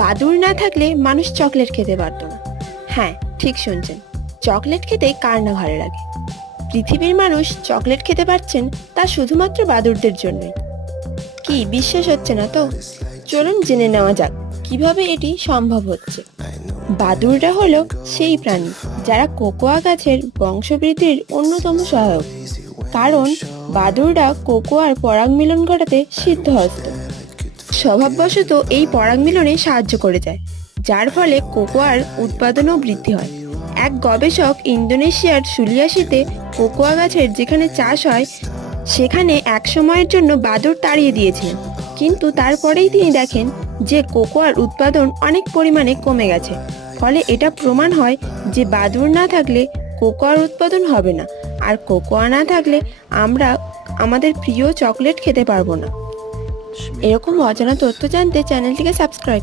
বাদুড় না থাকলে মানুষ চকলেট খেতে পারতো না। হ্যাঁ, ঠিক শুনছেন, চকলেট খেতে কার না ভালো লাগে। পৃথিবীর মানুষ চকলেট খেতে পারছেন তা শুধুমাত্র বাদুড়দের জন্যই। কি বিশ্বাস হচ্ছে না তো? চলুন জেনে নেওয়া যাক কিভাবে এটি সম্ভব হচ্ছে। বাদুড়রা হলো সেই প্রাণী যারা কোকোয়া গাছের বংশবৃদ্ধির অন্যতম সহায়ক, কারণ বাদুড়রা কোকোয়ার পরাগ মিলন ঘটাতে সিদ্ধহস্ত। স্বভাববশত এই পরাগ মিলনে সাহায্য করে যায়, যার ফলে কোকোয়ার উৎপাদনও বৃদ্ধি হয়। এক গবেষক ইন্দোনেশিয়ার সুলিয়াসিতে কোকোয়া গাছের যেখানে চাষ হয় সেখানে এক সময়ের জন্য বাদুড় তাড়িয়ে দিয়েছিলেন, কিন্তু তারপরেই তিনি দেখেন যে কোকোয়ার উৎপাদন অনেক পরিমাণে কমে গেছে। ফলে এটা প্রমাণ হয় যে বাদুড় না থাকলে কোকোয়ার উৎপাদন হবে না, আর কোকোয়া না থাকলে আমরা আমাদের প্রিয় চকলেট খেতে পারবো না। এরকম অজানা তথ্য জানতে চ্যানেলটিকে সাবস্ক্রাইব করুন।